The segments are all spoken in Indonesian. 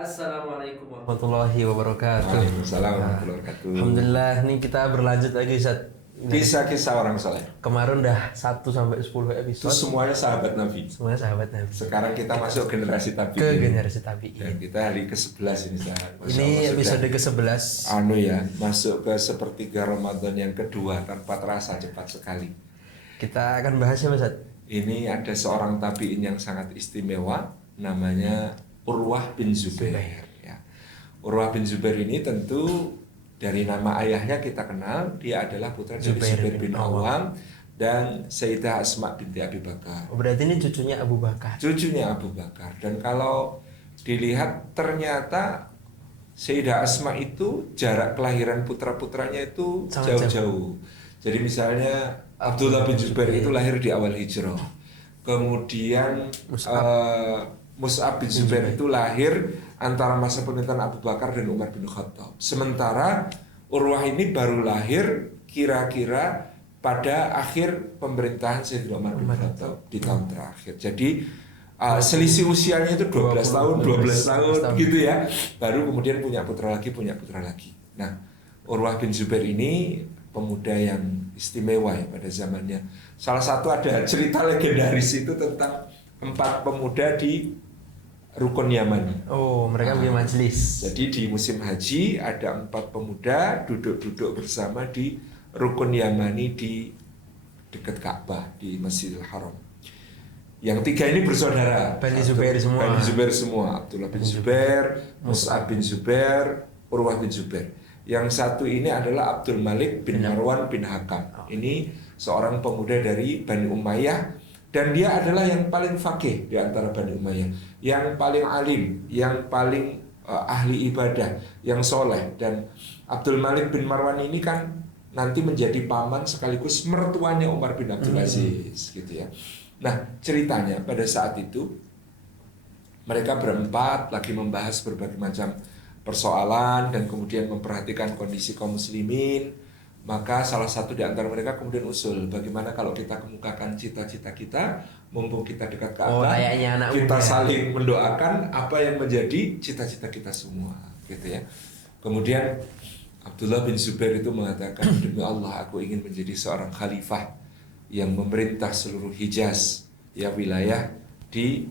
Assalamualaikum warahmatullahi wabarakatuh. Waalaikumsalam warahmatullahi wabarakatuh. Alhamdulillah, ini kita berlanjut lagi Ustaz. Kisah-kisah orang soleh. Kemarin udah 1 sampai 10 Itu episode. semuanya sahabat Nabi. Semuanya sahabat Nabi. Sekarang kita masuk generasi tabi'in. Ke generasi tabi'in. Dan kita hari ke-11 ini sahabat. Ini episode ke-11. Masuk ke sepertiga Ramadan yang kedua tanpa terasa cepat sekali. Kita akan bahas apa Ustaz? Ini ada seorang tabi'in yang sangat istimewa, namanya Urwah bin Zubair. Ya. Urwah bin Zubair ini tentu dari nama ayahnya kita kenal, dia adalah putra dari Zubair bin Awam dan Sayyidah Asma binti Abi Bakar. Oh, berarti ini cucunya Abu Bakar. Cucunya Abu Bakar. Dan kalau dilihat ternyata Sayyidah Asma itu jarak kelahiran putra-putranya itu jauh-jauh. Jadi misalnya Abdullah bin Zubair itu lahir di awal hijrah. Kemudian Mus'ab bin Zubair itu lahir antara masa pemerintahan Abu Bakar dan Umar bin Khattab. Sementara Urwah ini baru lahir kira-kira pada akhir pemerintahan Sayyidina Umar bin Khattab di tahun terakhir. Jadi selisih usianya itu 12 tahun gitu ya. Baru kemudian punya putra lagi. Nah, Urwah bin Zubair ini pemuda yang istimewa ya pada zamannya. Salah satu ada cerita legendaris itu tentang 4 pemuda di Rukun Yamani. Oh, mereka punya majelis. Jadi di musim haji ada 4 pemuda duduk-duduk bersama di Rukun Yamani di dekat Ka'bah di Masjidil Haram. Yang 3 ini bersaudara. Bani Zubair semua. Bani Zubair semua. Abdullah bin Zubair, Mus'ab bin Zubair, Urwah bin Zubair. Yang 1 ini adalah Abdul Malik bin Marwan bin Hakam. Ini seorang pemuda dari Bani Umayyah. Dan dia adalah yang paling faqih di antara Bani Umayyah, yang paling alim, yang paling ahli ibadah, yang soleh. Dan Abdul Malik bin Marwan ini kan nanti menjadi paman sekaligus mertuanya Umar bin Abdul Aziz, gitu ya. Nah, ceritanya pada saat itu mereka berempat lagi membahas berbagai macam persoalan dan kemudian memperhatikan kondisi kaum muslimin. Maka salah satu di antara mereka kemudian usul, bagaimana kalau kita kemukakan cita-cita kita, mumpung kita dekat Ka'bah, kita saling mendoakan apa yang menjadi cita-cita kita semua, gitu ya. Kemudian Abdullah bin Zubair itu mengatakan, demi Allah aku ingin menjadi seorang khalifah yang memerintah seluruh Hijaz, ya wilayah di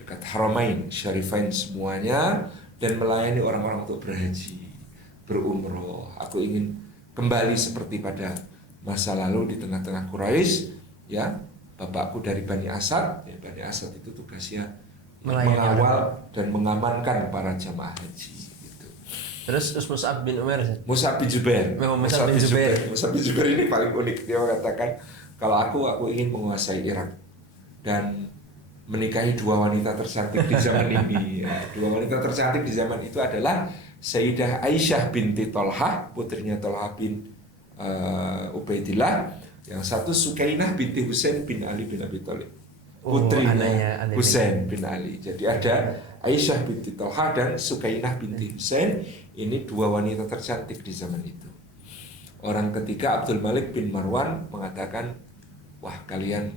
dekat Haramain, Syarifain semuanya, dan melayani orang-orang untuk berhaji, berumroh. Aku ingin kembali seperti pada masa lalu di tengah-tengah Quraisy, ya. Bapakku dari Bani Asad, ya, Bani Asad itu tugasnya mengawal dan mengamankan para jamaah haji gitu. Terus Mus'ab bin Umar. Mus'ab bin Zubair. Mus'ab bin Zubair. Mus'ab bin Zubair ini paling unik. Dia mengatakan, kalau aku ingin menguasai Irak dan menikahi 2 wanita tercantik di zaman ini. Ya, 2 wanita tercantik di zaman itu adalah Sayyidah Aisyah binti Tolhah, putrinya Tolhah bin Ubaidillah. Yang satu Sukainah binti Husain bin Ali bin Abi Thalib, putrinya Husain bin Ali. Jadi ada Aisyah binti Tolhah dan Sukainah binti Husain. Ini 2 wanita tercantik di zaman itu. Orang ketiga Abdul Malik bin Marwan mengatakan, wah kalian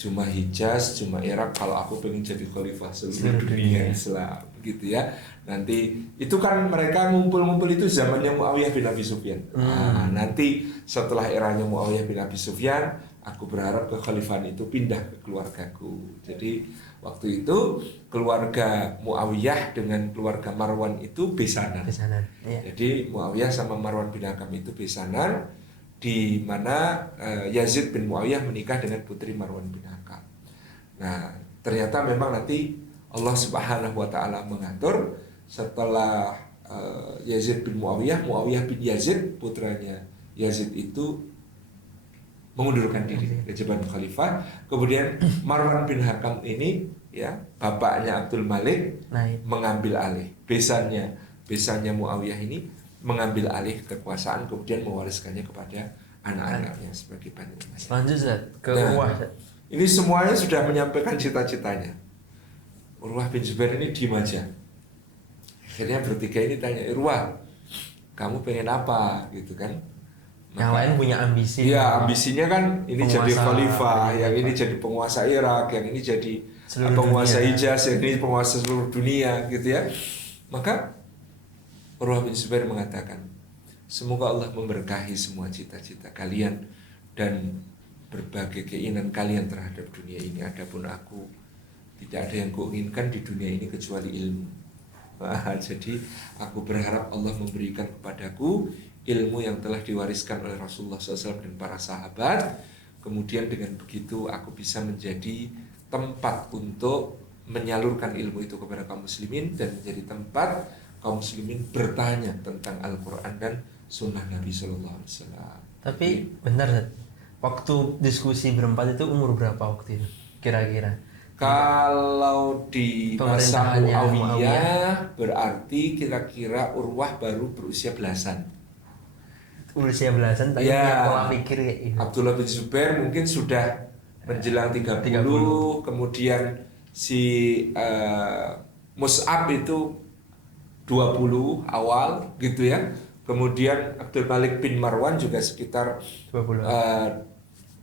cuma Hijaz, cuma Irak, kalau aku pengen jadi khalifah seluruh dunia Islam, gitu ya. Nanti itu kan mereka ngumpul-ngumpul itu zamannya Muawiyah bin Abi Sufyan. Nah, nanti setelah eranya Muawiyah bin Abi Sufyan, aku berharap kekhalifahan itu pindah ke keluargaku. Jadi waktu itu keluarga Muawiyah dengan keluarga Marwan itu besanan. Iya. Jadi Muawiyah sama Marwan bin Hakam itu besanan, di mana Yazid bin Muawiyah menikah dengan putri Marwan bin Hakam. Nah, ternyata memang nanti Allah Subhanahu wa taala mengatur setelah Yazid bin Muawiyah, Muawiyah bin Yazid putranya Yazid itu mengundurkan diri dari jabatan khalifah. Kemudian Marwan bin Hakam ini ya bapaknya Abdul Malik mengambil alih besannya Muawiyah ini mengambil alih kekuasaan, kemudian mewariskannya kepada anak-anaknya sebagai Bani Umayyah. Lanjut Zat, ke Urwah. Ini semuanya sudah menyampaikan cita-citanya. Urwah bin Zubair ini diem aja. Akhirnya bertiga ini tanya, Urwah, kamu pengen apa gitu kan? Yang lain punya ambisi. Iya, ambisinya kan ini penguasa, jadi khalifah, yang ini jadi penguasa Irak, yang ini jadi penguasa Hijaz, yang ini penguasa seluruh dunia gitu ya. Maka Urwah bin Zubair mengatakan, semoga Allah memberkahi semua cita-cita kalian dan berbagai keinginan kalian terhadap dunia ini. Adapun aku, tidak ada yang kuinginkan di dunia ini kecuali ilmu. Jadi aku berharap Allah memberikan kepadaku ilmu yang telah diwariskan oleh Rasulullah SAW dan para sahabat. Kemudian dengan begitu aku bisa menjadi tempat untuk menyalurkan ilmu itu kepada kaum muslimin dan menjadi tempat kaum muslimin bertanya tentang Al-Quran dan Sunnah Nabi SAW. Tapi benar, waktu diskusi berempat itu umur berapa waktu itu kira-kira? Kalau di masa Muawiyah berarti kira-kira Urwah baru berusia belasan. Usia belasan, tapi ya, pola pikir kayak gitu. Abdullah bin Zubair mungkin sudah menjelang 30. Kemudian si Mus'ab itu 20 awal gitu ya. Kemudian Abdul Malik bin Marwan juga sekitar 20.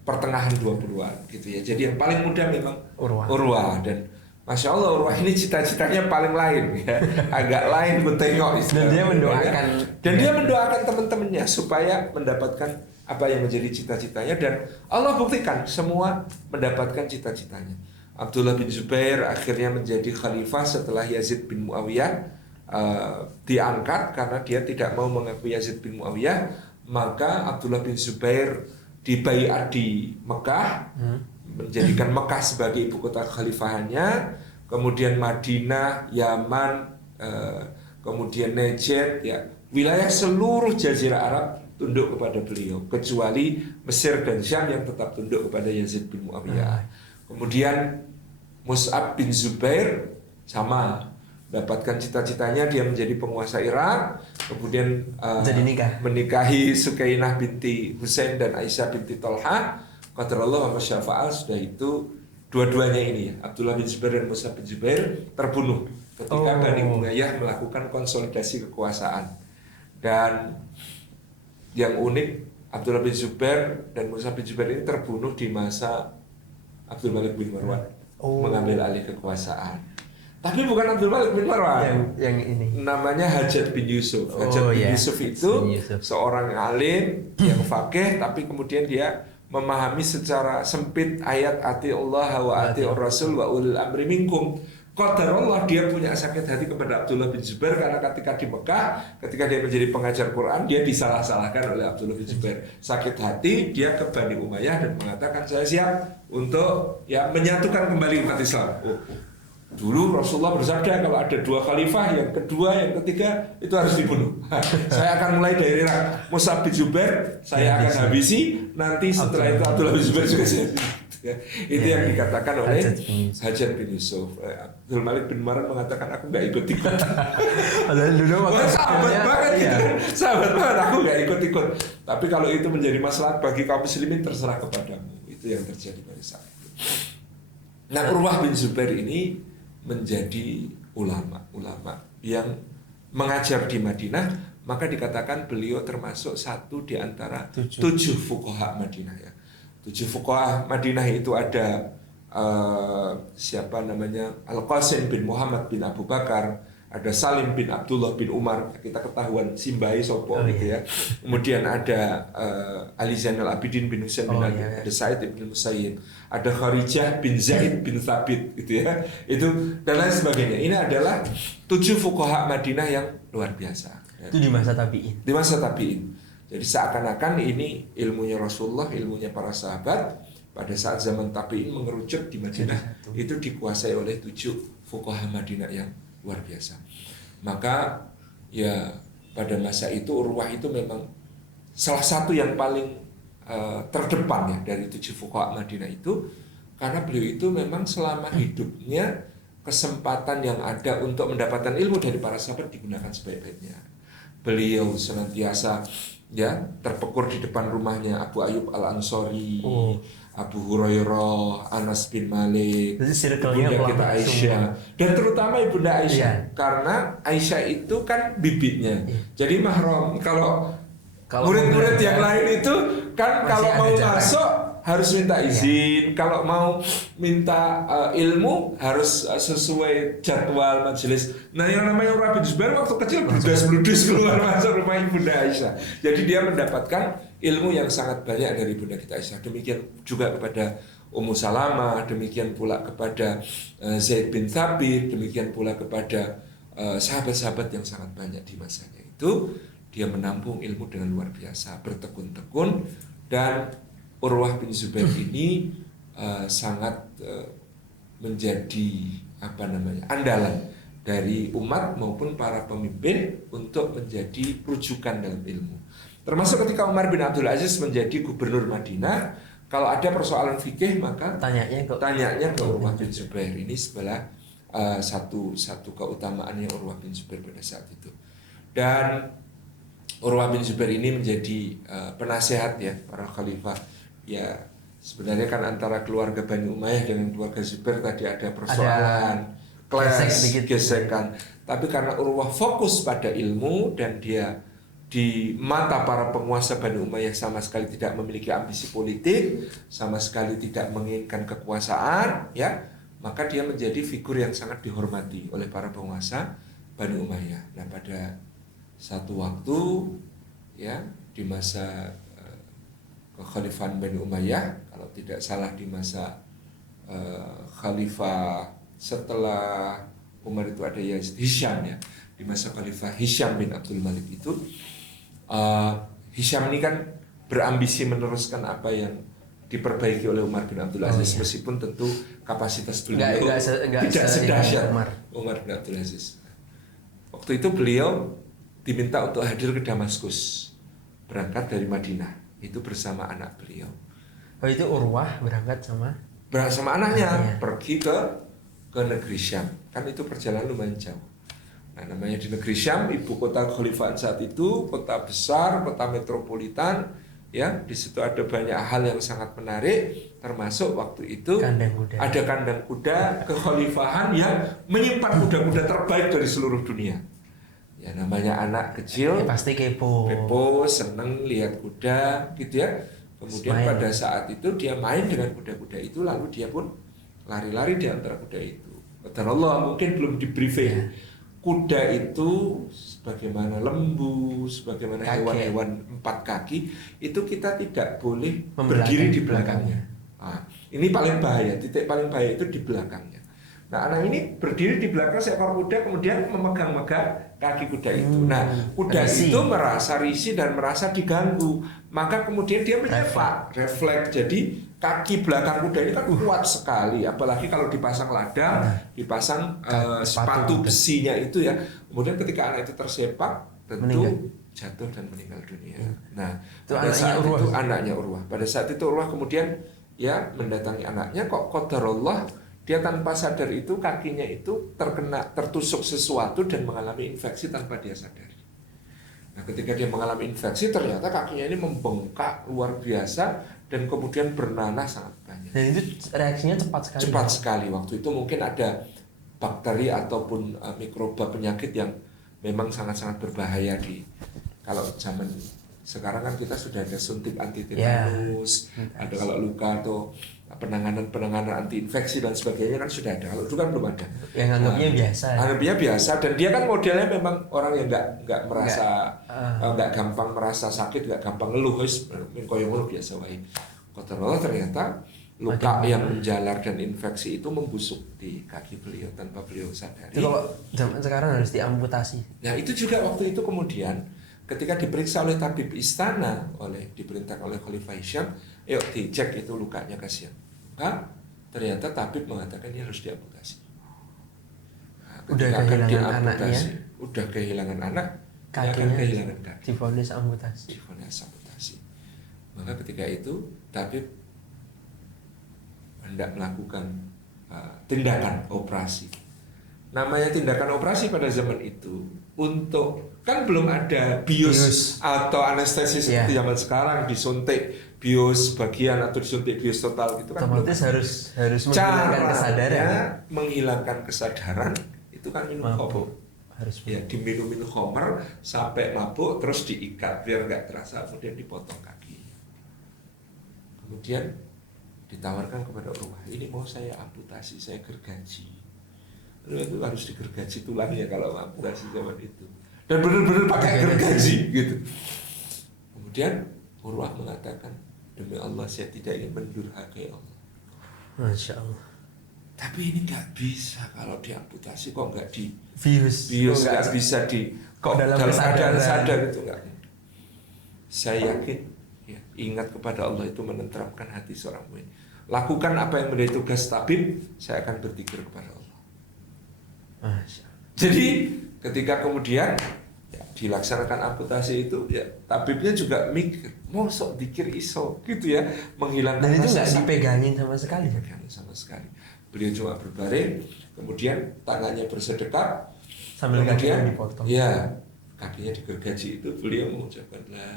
Pertengahan 20-an gitu ya. Jadi yang paling muda memang Urwah. Dan Masya Allah Urwah ini cita-citanya paling lain ya. Agak lain gue tengok. Dan dia mendoakan. Dan dia mendoakan teman-temannya supaya mendapatkan apa yang menjadi cita-citanya. Dan Allah buktikan semua mendapatkan cita-citanya. Abdullah bin Zubair akhirnya menjadi khalifah setelah Yazid bin Muawiyah diangkat karena dia tidak mau mengakui Yazid bin Muawiyah. Maka Abdullah bin Zubair dibaiat di Mekah, menjadikan Mekah sebagai ibu kota kekhalifahannya, kemudian Madinah, Yaman, kemudian Najd, ya wilayah seluruh Jazirah Arab tunduk kepada beliau, kecuali Mesir dan Syam yang tetap tunduk kepada Yazid bin Muawiyah. Kemudian Mus'ab bin Zubair sama, dapatkan cita-citanya dia menjadi penguasa Irak, kemudian menikahi Sukainah binti Husain dan Aisyah binti Talha, qadarallahu wa masyafa'al. Sudah itu dua-duanya ini ya, Abdullah bin Zubair dan Mus'ab bin Zubair terbunuh ketika Bani Umayyah melakukan konsolidasi kekuasaan. Dan yang unik, Abdullah bin Zubair dan Mus'ab bin Zubair ini terbunuh di masa Abdul Malik bin Marwan mengambil alih kekuasaan. Tapi bukan Abdul Malik bin Marwan. Yang ini. Namanya Hajjaj bin Yusuf. Hajjaj bin Yusuf itu seorang alim yang faqih, tapi kemudian dia memahami secara sempit ayat ati Allah wa ati Rasul wa ulil amri minkum. Qadarullah, dia punya sakit hati kepada Abdullah bin Zubair karena ketika di Mekah, ketika dia menjadi pengajar Quran, dia disalah-salahkan oleh Abdullah bin Zubair. Sakit hati, dia ke Bani Umayyah dan mengatakan, saya siap untuk ya menyatukan kembali umat Islam. Dulu Rasulullah bersabda kalau ada dua khalifah, yang kedua, yang ketiga itu harus dibunuh. Saya akan mulai dari Irak, Mus'ab bin Zubair saya akan habisi, nanti setelah itu Abdullah bin Zubair juga saya habisi. Itu yang dikatakan oleh Hajjaj bin Yusuf. Abdul Malik bin Marwan mengatakan aku nggak ikut-ikut. Sahabat banget gitu. Sahabat banget, aku nggak ikut-ikut. Tapi kalau itu menjadi masalah bagi kaum muslimin terserah kepadamu. Itu yang terjadi pada saat itu. Nah, Urwah bin Zubair ini menjadi ulama yang mengajar di Madinah, maka dikatakan beliau termasuk satu di antara 7 fuqaha Madinah ya. 7 fuqaha Madinah itu ada siapa namanya, Al-Qasim bin Muhammad bin Abu Bakar, ada Salim bin Abdullah bin Umar, kita ketahuan Simbai Sopo gitu ya. Kemudian ada Ali Zainal Abidin bin Husain bin Ali, ada Sa'id bin Musayyib, ada Kharijah bin Zaid bin Thabit gitu ya. Itu dan lain sebagainya. Ini adalah 7 fuqaha Madinah yang luar biasa. Itu di masa tabi'in. Di masa tabi'in. Jadi seakan-akan ini ilmunya Rasulullah, ilmunya para sahabat pada saat zaman tabi'in mengerucut di Madinah itu dikuasai oleh 7 fuqaha Madinah yang luar biasa. Maka ya pada masa itu Urwah itu memang salah satu yang paling terdepan ya dari 7 fuqaha Madinah itu, karena beliau itu memang selama hidupnya kesempatan yang ada untuk mendapatkan ilmu dari para sahabat digunakan sebaik-baiknya. Beliau senantiasa ya terpekur di depan rumahnya Abu Ayyub Al-Ansori, Abu Hurairah, Anas bin Malik, ibunda kita Aisyah, dan terutama ibunda Aisyah, karena Aisyah itu kan bibitnya, jadi mahram. Kalau murid-murid yang lain itu kan kalau mau masuk harus minta izin, kalau mau minta ilmu harus sesuai jadwal majelis. Nah, yang namanya Urwah bin Zubair waktu kecil bludes keluar masuk rumah ibunda Aisyah. Jadi dia mendapatkan ilmu yang sangat banyak dari ibunda kita Aisyah. Demikian juga kepada Ummu Salamah, demikian pula kepada Zaid bin Thabit, demikian pula kepada sahabat-sahabat yang sangat banyak di masanya itu. Dia menampung ilmu dengan luar biasa, bertekun-tekun, dan Urwah bin Zubair ini sangat menjadi andalan dari umat maupun para pemimpin untuk menjadi rujukan dalam ilmu. Termasuk ketika Umar bin Abdul Aziz menjadi gubernur Madinah, kalau ada persoalan fikih maka tanyanya ke Urwah bin Zubair. Ini sebelah satu keutamaannya Urwah bin Zubair pada saat itu. Dan Urwah bin Zubair ini menjadi penasehat ya para khalifah. Ya sebenarnya kan antara keluarga Bani Umayyah dengan keluarga Zubair tadi ada persoalan, gesekan. Tapi karena Urwah fokus pada ilmu dan dia di mata para penguasa Bani Umayyah sama sekali tidak memiliki ambisi politik, sama sekali tidak menginginkan kekuasaan, ya, maka dia menjadi figur yang sangat dihormati oleh para penguasa Bani Umayyah. Nah, pada satu waktu ya di masa kekhalifahan Bani Umayyah, kalau tidak salah di masa khalifah setelah Umar itu ada Yazid Hisham ya, di masa khalifah Hisham bin Abdul Malik itu, Hisham ini kan berambisi meneruskan apa yang diperbaiki oleh Umar bin Abdul Aziz, meskipun tentu kapasitas beliau tidak sedahsyat Umar bin Abdul Aziz. Waktu itu beliau diminta untuk hadir ke Damaskus, berangkat dari Madinah, itu bersama anak beliau. Oh, itu Urwah berangkat sama anaknya pergi ke negeri Syam, kan itu perjalanan lumayan jauh. Nah, namanya di negeri Syam, ibu kota kekhalifahan saat itu, kota besar, kota metropolitan, ya, di situ ada banyak hal yang sangat menarik, termasuk waktu itu ada kandang kuda kekhalifahan yang menyimpan kuda-kuda terbaik dari seluruh dunia. Ya, namanya anak kecil pasti kepo, seneng lihat kuda gitu ya. Kemudian pada saat itu dia main dengan kuda-kuda itu, lalu dia pun lari-lari di antara kuda itu. Qadarullah, mungkin belum di briefing. Ya. Kuda itu sebagaimana lembu, sebagaimana hewan-hewan 4 kaki, itu kita tidak boleh berdiri di belakangnya. Nah, ini paling bahaya, titik paling bahaya itu di belakangnya. Nah, anak ini berdiri di belakang seekor kuda, kemudian memegang-megang kaki kuda itu. Nah, kuda itu merasa risih dan merasa diganggu, maka kemudian dia menyepak, refleks. Jadi kaki belakang kuda ini kan kuat sekali, apalagi kalau dipasang ladang, dipasang sepatu besinya itu ya. Kemudian ketika anak itu tersepak, tentu jatuh dan meninggal dunia. Nah, pada saat itu anaknya Urwah. Pada saat itu Urwah kemudian ya mendatangi anaknya, kok qadarullah dia tanpa sadar itu kakinya itu tertusuk sesuatu dan mengalami infeksi tanpa dia sadari. Nah, ketika dia mengalami infeksi, ternyata kakinya ini membengkak luar biasa dan kemudian bernanah sangat banyak. Dan itu reaksinya cepat sekali. Cepat sekali. Waktu itu mungkin ada bakteri ataupun mikroba penyakit yang memang sangat-sangat berbahaya kalau zaman sekarang kan kita sudah ada suntik anti tetanus, ada kalau luka atau penanganan anti infeksi dan sebagainya kan sudah ada. Kalau itu kan belum ada. Yang anggapnya biasa. Anggapnya biasa, dan dia kan modelnya memang orang yang nggak merasa nggak gampang merasa sakit, nggak gampang ngeluh, koyo ngono biasa wae. Qadarullah ternyata luka yang menjalar dan infeksi itu membusuk di kaki beliau tanpa beliau sadari. Itu kalau zaman sekarang harus diamputasi. Nah, itu juga waktu itu kemudian ketika diperiksa oleh tabib istana, diperintahkan oleh Khalifah Hisham, yuk dicek itu lukanya, kasihan. Ternyata tabib mengatakan dia harus diamputasi. Nah, udah kehilangan anaknya, udah kehilangan anak, dia akan Kakinya kehilangan kaki. divonis amputasi. Divonis amputasi. Maka ketika itu tabib hendak melakukan tindakan operasi. Namanya tindakan operasi pada zaman itu untuk kan belum ada bius atau anestesi seperti zaman sekarang, disuntik bius bagian atau disuntik bius total gitu kan. Otomatis harus menghilangkan kesadaran. Menghilangkan kesadaran itu kan minum khamr. Harus ya diminum khamr sampai mabuk, terus diikat biar nggak terasa, kemudian dipotong kaki. Kemudian ditawarkan kepada Urwah, ini mau saya amputasi, saya gergaji. Itu harus digergaji tulangnya kalau amputasi zaman itu. Dan benar-benar pakai gergaji gitu. Kemudian Urwah mengatakan, demi Allah saya tidak ingin mendurhakai Allah. Masya Allah. Tapi ini nggak bisa kalau diamputasi, kok nggak di bius nggak bisa di kok dalam keadaan sadar itu nggak. Saya yakin, ya, ingat kepada Allah itu menenteramkan hati seorang mukmin. Lakukan apa yang menjadi tugas tabib, saya akan berzikir kepada Allah. Jadi ketika kemudian ya, dilaksanakan amputasi itu, ya tabibnya juga mikir, mau sok dikir iso gitu ya, menghilangkan. Dan itu nggak dipegangin sama sekali. Sama sekali. Beliau cuma berbaring, kemudian tangannya bersedekap, sambil kemudian kakinya dipotong. Ya, kakinya digergaji itu beliau mengucapkan la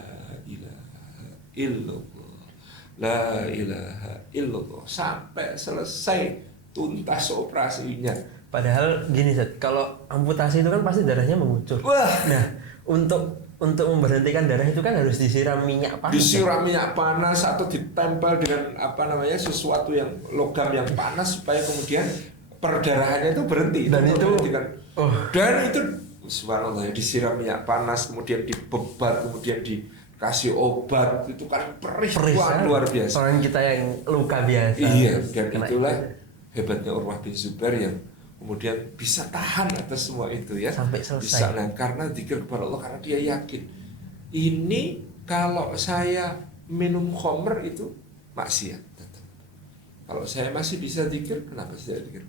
ilaha illallah, la ilaha illallah sampai selesai tuntas operasinya. Padahal gini Zat, kalau amputasi itu kan pasti darahnya mengucur. Wah. Nah, untuk memberhentikan darah itu kan harus disiram minyak panas. Disiram minyak panas atau ditempel dengan sesuatu yang logam yang panas supaya kemudian perdarahannya itu berhenti. Dan itu subhanallah ya, disiram minyak panas, kemudian dibebat, kemudian dikasih obat, itu kan perih luar biasa. Orang kita yang luka biasa. Iya, dan itulah hebatnya Urwah bin Zubair yang kemudian bisa tahan atas semua itu ya sampai selesai. Bisa, karena zikir kepada Allah, karena dia yakin ini kalau saya minum khamr itu maksiat. Kalau saya masih bisa zikir, kenapa saya zikir?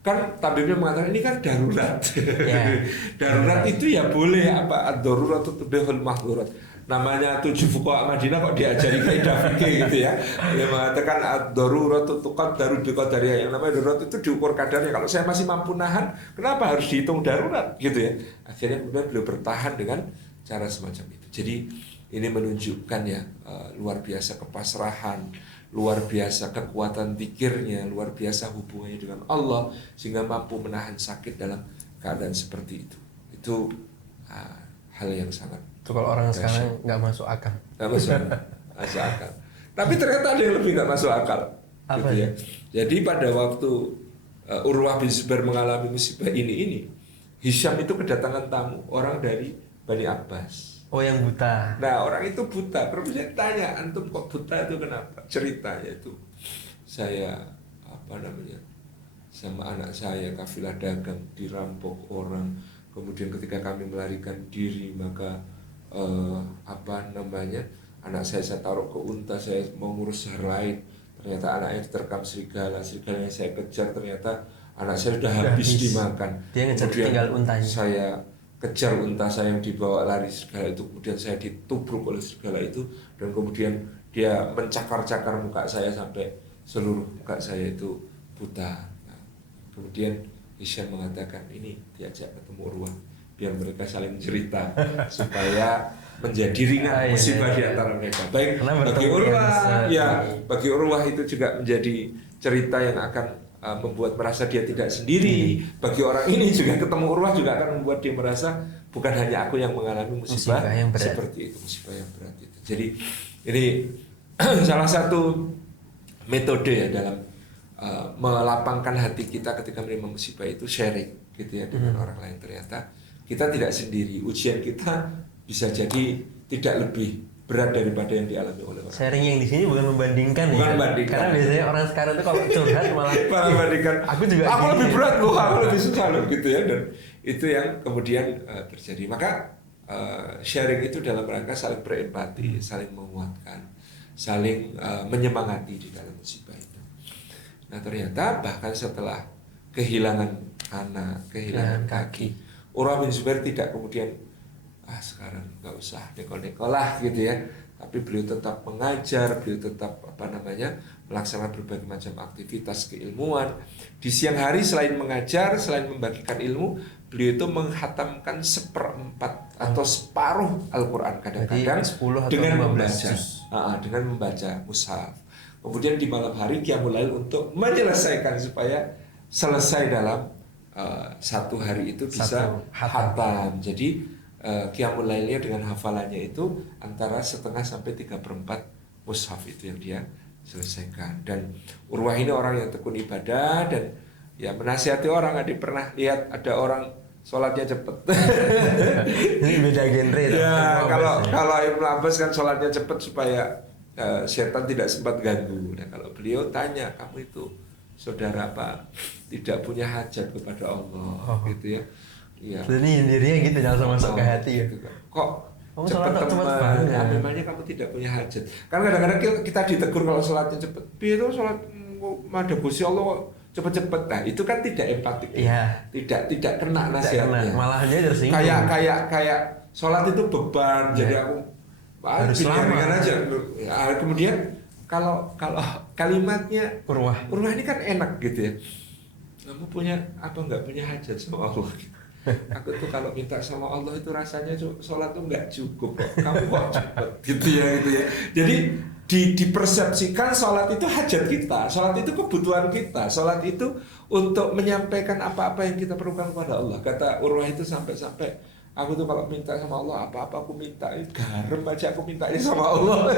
Kan tabibnya mengatakan ini kan darurat. Ya. Darurat itu ya boleh apa ad-darurat tubihul mahdurat. Namanya 7 fuqaha Madinah kok diajari kaidah fikih gitu ya. Dia mengatakan ad-darurat tuqaddaru biqadariha. Yang namanya darurat itu diukur kadarnya. Kalau saya masih mampu nahan, kenapa harus dihitung darurat gitu ya. Akhirnya kemudian beliau bertahan dengan cara semacam itu. Jadi ini menunjukkan ya luar biasa kepasrahan, luar biasa kekuatan zikirnya, luar biasa hubungannya dengan Allah sehingga mampu menahan sakit dalam keadaan seperti itu. Itu hal yang sangat. Itu kalau orang sekarang nggak masuk akal. Nggak masuk akal. Tapi ternyata ada yang lebih nggak masuk akal. Apa gitu ya? Jadi pada waktu Urwah bin Zubair mengalami musibah ini, Hisham itu kedatangan tamu orang dari Bani Abbas. Oh, yang buta. Nah, orang itu buta. Terus saya tanya, antum kok buta itu kenapa? Ceritanya itu saya sama anak saya kafilah dagang dirampok orang. Kemudian ketika kami melarikan diri, maka anak saya taruh ke unta, saya mau ngurus hal lain, ternyata anaknya diterkam serigalanya saya kejar, ternyata anak saya sudah habis dimakan. Dia ngejar, kemudian tinggal untanya. Saya kejar unta saya yang dibawa lari serigala itu, kemudian saya ditubruk oleh serigala itu, dan kemudian dia mencakar-cakar muka saya sampai seluruh muka saya itu buta. Nah, kemudian Hisham mengatakan, ini diajak ketemu Urwah biar mereka saling cerita supaya menjadi ringan musibah di antara mereka. Baik, bagi Urwah bagi Urwah itu juga menjadi cerita yang akan membuat merasa dia tidak sendiri. Bagi orang ini juga ketemu Urwah juga akan membuat dia merasa bukan hanya aku yang mengalami musibah yang seperti itu, musibah yang berat itu. Jadi ini salah satu metode ya dalam melapangkan hati kita ketika menerima musibah itu, sharing gitu ya dengan orang lain. Ternyata kita tidak sendiri, ujian kita bisa jadi tidak lebih berat daripada yang dialami oleh orang. Sharing yang di sini bukan membandingkan. Karena biasanya orang sekarang itu kalau curhat malah membandingkan. Aku lebih berat loh, aku lebih susah loh gitu ya, dan itu yang kemudian terjadi. Maka sharing itu dalam rangka saling berempati, saling menguatkan, saling menyemangati di dalam musibah itu. Nah, ternyata bahkan setelah kehilangan anak, kehilangan kaki, Urwah bin Zubair tidak kemudian sekarang nggak usah neko-neko lah gitu ya, tapi beliau tetap mengajar, beliau tetap melaksanakan berbagai macam aktivitas keilmuan. Di siang hari selain mengajar, selain membagikan ilmu, beliau itu menghatamkan 1/4 atau separuh Al-Quran kadang-kadang dengan membaca mushaf. Kemudian di malam hari qiyamul lail untuk menyelesaikan supaya selesai dalam satu hari itu bisa hatam. Jadi qiyamul lailnya dengan hafalannya itu antara 1/2 sampai 3/4 mushaf itu yang dia selesaikan. Dan Urwah ini orang yang tekun ibadah dan ya menasihati orang. Adik pernah lihat ada orang sholatnya cepet. Ini beda genre itu. Ya, kalau Ibnu Abbas kan sholatnya cepet supaya setan tidak sempat ganggu. Nah, kalau beliau tanya, kamu itu saudara apa tidak punya hajat kepada Allah, gitu ya? Iya. Jadi dirinya gitu, jangan masuk ke hati ya. Gitu. Kok kamu cepet teman? Ya, memangnya kamu tidak punya hajat. Kan kadang-kadang kita ditegur kalau sholatnya cepet. Itu sholat ada Gusti Allah cepet-cepet. Nah, itu kan tidak empatik. Iya. Tidak kena nasihatnya. Malah aja tersinggung. Kayak sholat itu beban. Ya. Jadi aku harus lama aja. Kemudian kalau kalimatnya Urwah ini kan enak gitu ya. Kamu punya apa nggak punya hajat sama Allah? Aku tuh kalau minta sama Allah itu rasanya sholat tuh nggak cukup kok. Kamu kok cepet gitu ya. Jadi dipersepsikan sholat itu hajat kita, sholat itu kebutuhan kita, sholat itu untuk menyampaikan apa-apa yang kita perlukan kepada Allah. Kata Urwah itu sampai-sampai aku tuh kalau minta sama Allah apa-apa aku minta garam aja aku mintanya sama Allah.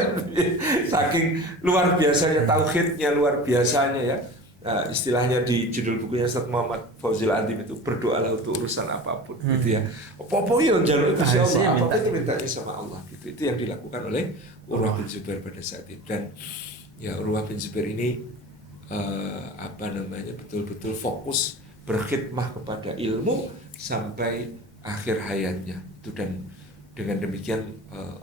Saking luar biasanya tauhidnya, luar biasanya ya. Nah, istilahnya di judul bukunya Ustaz Muhammad Fauzil Adim itu berdoalah untuk urusan apapun gitu ya. Apa-apa ya jalur itu siapa, apa itu mintanya sama Allah gitu. Itu yang dilakukan oleh Urwah bin Zubair pada saat itu. Dan ya Urwah bin Zubair ini betul-betul fokus berkhidmah kepada ilmu sampai akhir hayatnya itu. Dan dengan demikian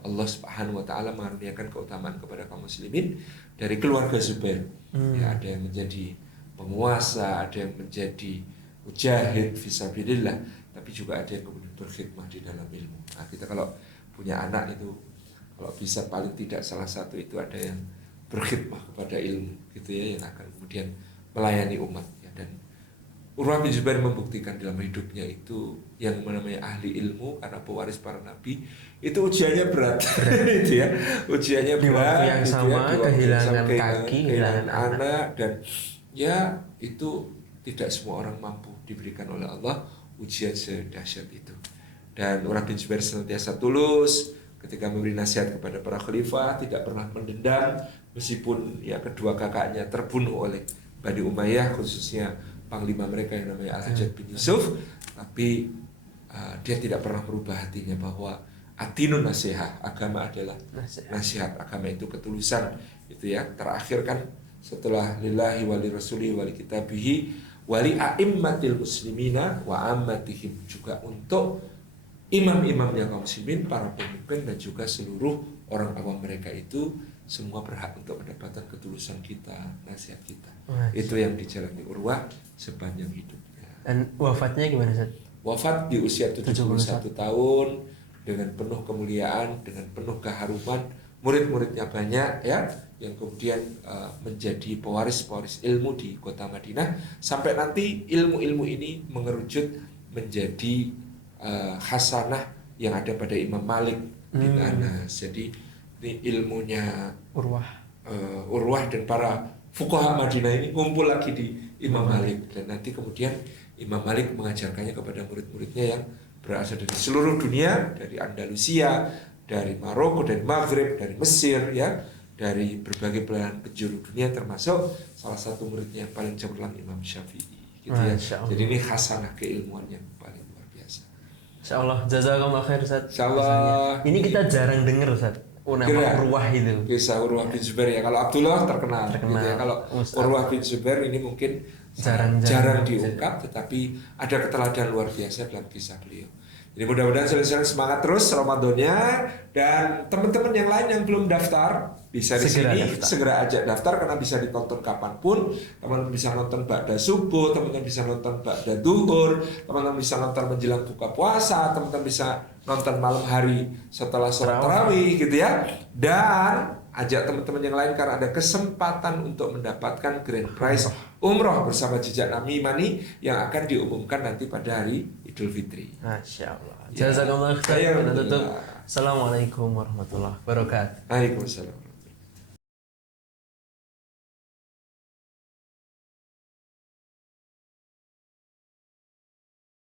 Allah Subhanahu wa taala mengaruniakan keutamaan kepada kaum muslimin dari keluarga Zubair. Ya, ada yang menjadi penguasa, ada yang menjadi mujahid fisabilillah, tapi juga ada yang kemudian berkhidmah di dalam ilmu. Nah, kita kalau punya anak itu kalau bisa paling tidak salah satu itu ada yang berkhidmah kepada ilmu gitu ya, yang akan kemudian melayani umat ya. Dan Urwah bin Zubair membuktikan dalam hidupnya itu yang namanya ahli ilmu karena pewaris para nabi itu ujiannya berat. Itu ya, ujiannya berat. Di waktu yang sama ya, kehilangan kaki, kehilangan anak, dan ya itu tidak semua orang mampu diberikan oleh Allah ujian sedahsyat itu. Dan Urwah bin Zubair senantiasa tulus ketika memberi nasihat kepada para khalifah, tidak pernah mendendam meskipun ya kedua kakaknya terbunuh oleh Bani Umayyah, khususnya panglima mereka yang namanya Al-Hajjaj bin Yusuf, tapi dia tidak pernah berubah hatinya bahwa atinun nasihat, agama adalah nasihat, agama itu ketulusan itu ya. Terakhir kan setelah lillahi wali rasulihi wali kitabihi wali a'immatil muslimina wa ammatihim, juga untuk imam-imamnya kaum muslimin, para pemimpin dan juga seluruh orang awam mereka itu semua berhak untuk mendapatkan ketulusan kita, nasihat kita. Itu yang dijalani Urwah sepanjang hidupnya. Dan wafatnya gimana, Ustaz? Wafat di usia 71 tahun dengan penuh kemuliaan, dengan penuh keharuman. Murid-muridnya banyak ya, yang kemudian menjadi pewaris ilmu di kota Madinah, sampai nanti ilmu-ilmu ini mengerucut menjadi hasanah yang ada pada Imam Malik bin Anas. Jadi ini ilmunya Urwah dan para fuqaha Madinah ini ngumpul lagi di Imam Malik, dan nanti kemudian Imam Malik mengajarkannya kepada murid-muridnya yang berasal dari seluruh dunia, dari Andalusia, dari Maroko, dari Maghrib, dari Mesir ya, dari berbagai belahan penjuru dunia, termasuk salah satu muridnya yang paling cemerlang Imam Syafi'i gitu ya. Jadi ini hasanah keilmuan yang paling luar biasa. Insyaallah, jazakallahu khair Ustaz. Insyaallah. Ini kita jarang dengar Ustaz. Nama Urwah itu. Kisah Urwah bin Zubair ya. Kalau Abdullah terkenal. Gitu ya. Kalau Urwah bin Zubair ini mungkin jarang diungkap, tetapi ada keteladanan luar biasa dalam kisah beliau. Jadi mudah-mudahan saudara semangat terus Ramadannya, dan teman-teman yang lain yang belum daftar bisa di sini segera ajak daftar, karena bisa ditonton kapanpun. Teman-teman bisa nonton ba'da subuh, teman-teman bisa nonton ba'da duhur, teman-teman bisa nonton menjelang buka puasa, teman-teman bisa nonton malam hari setelah sholat tarawih gitu ya. Dan ajak teman-teman yang lain, karena ada kesempatan untuk mendapatkan grand prize umroh bersama Jejak Nabi Imani yang akan diumumkan nanti pada hari Idul Fitri. Masya Allah. Jazakallah khair. Assalamualaikum warahmatullahi wabarakatuh. Waalaikumsalam.